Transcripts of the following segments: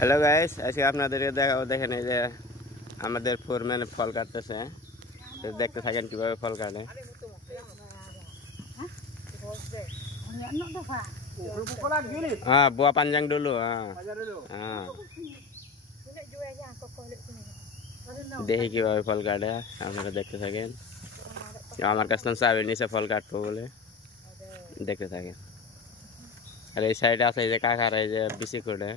Hello guys, আজকে আপনাদেরকে দেখাবো। দেখেন এই যে আমাদের ফোরম্যান ফল কাটতেছে। দেখতে থাকেন কিভাবে ফল কাটে। হ্যাঁ, buah panjang dulu. হ্যাঁ, দেখি কিভাবে ফল কাটে, আপনারা দেখতে থাকেন। আমার কাছে তো চাবি নিচে ফল কাটবো বলে, দেখতে থাকেন। আর এই সাইডে আছে এই যে কাকারা এই যে বিচি করে।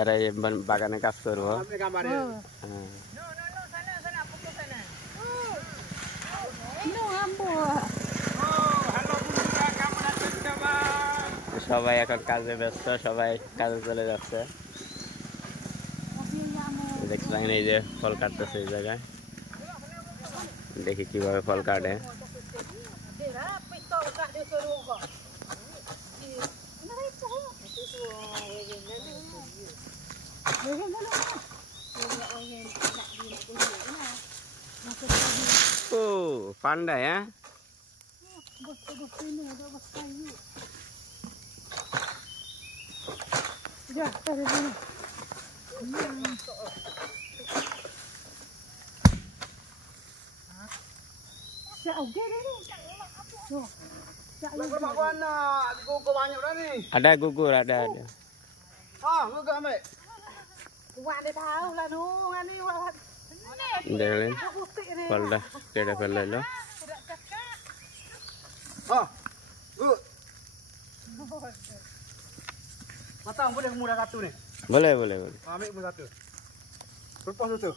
এরা এই বাগানে কাজ করবো। সবাই এখন কাজে ব্যস্ত, সবাই কাজে চলে যাচ্ছে। দেখছেন এই যে ফল কাটতেছে এই জায়গায়, দেখি কিভাবে ফল কাটে। Oh, pandai ya. Ada gugur, ada. Gugur ambil. Dengerin, fal dah, kita fal lalu. Matang boleh murah satu ni. Boleh. Ambil pun satu. Lepas tu.